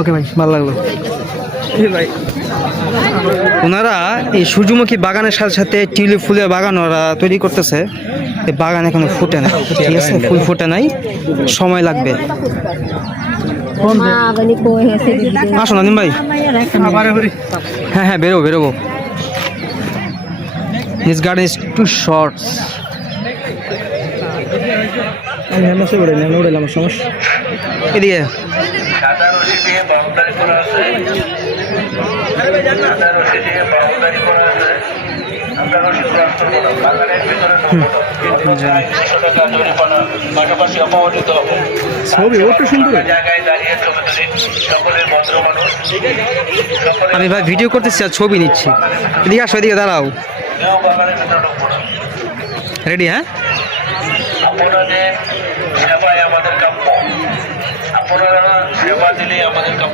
ওকে ভাই, ভালো লাগলো ভাই। ওনারা এই সূর্যমুখী বাগানের সাথে সাথে টিউলিপ ফুলের বাগান ওরা তৈরি করতেছে। এই বাগান এখনো ফুটে নাই, ঠিক আছে, ফুল ফুটে নাই, সময় লাগবে। আসো নাদিম ভাই। হ্যাঁ হ্যাঁ, বেরোবো। This garden is too shorts. আমার সমস্যা এদিকে। আমি ভাই ভিডিও করতেছি আর ছবি নিচ্ছি। এদিকে আসো, এদিকে দাঁড়াও। রেডি? হ্যাঁ, আপনাদের সেবায় আমাদের কাম্য, আপনারা সেবা দিলে আমাদের কাম্য।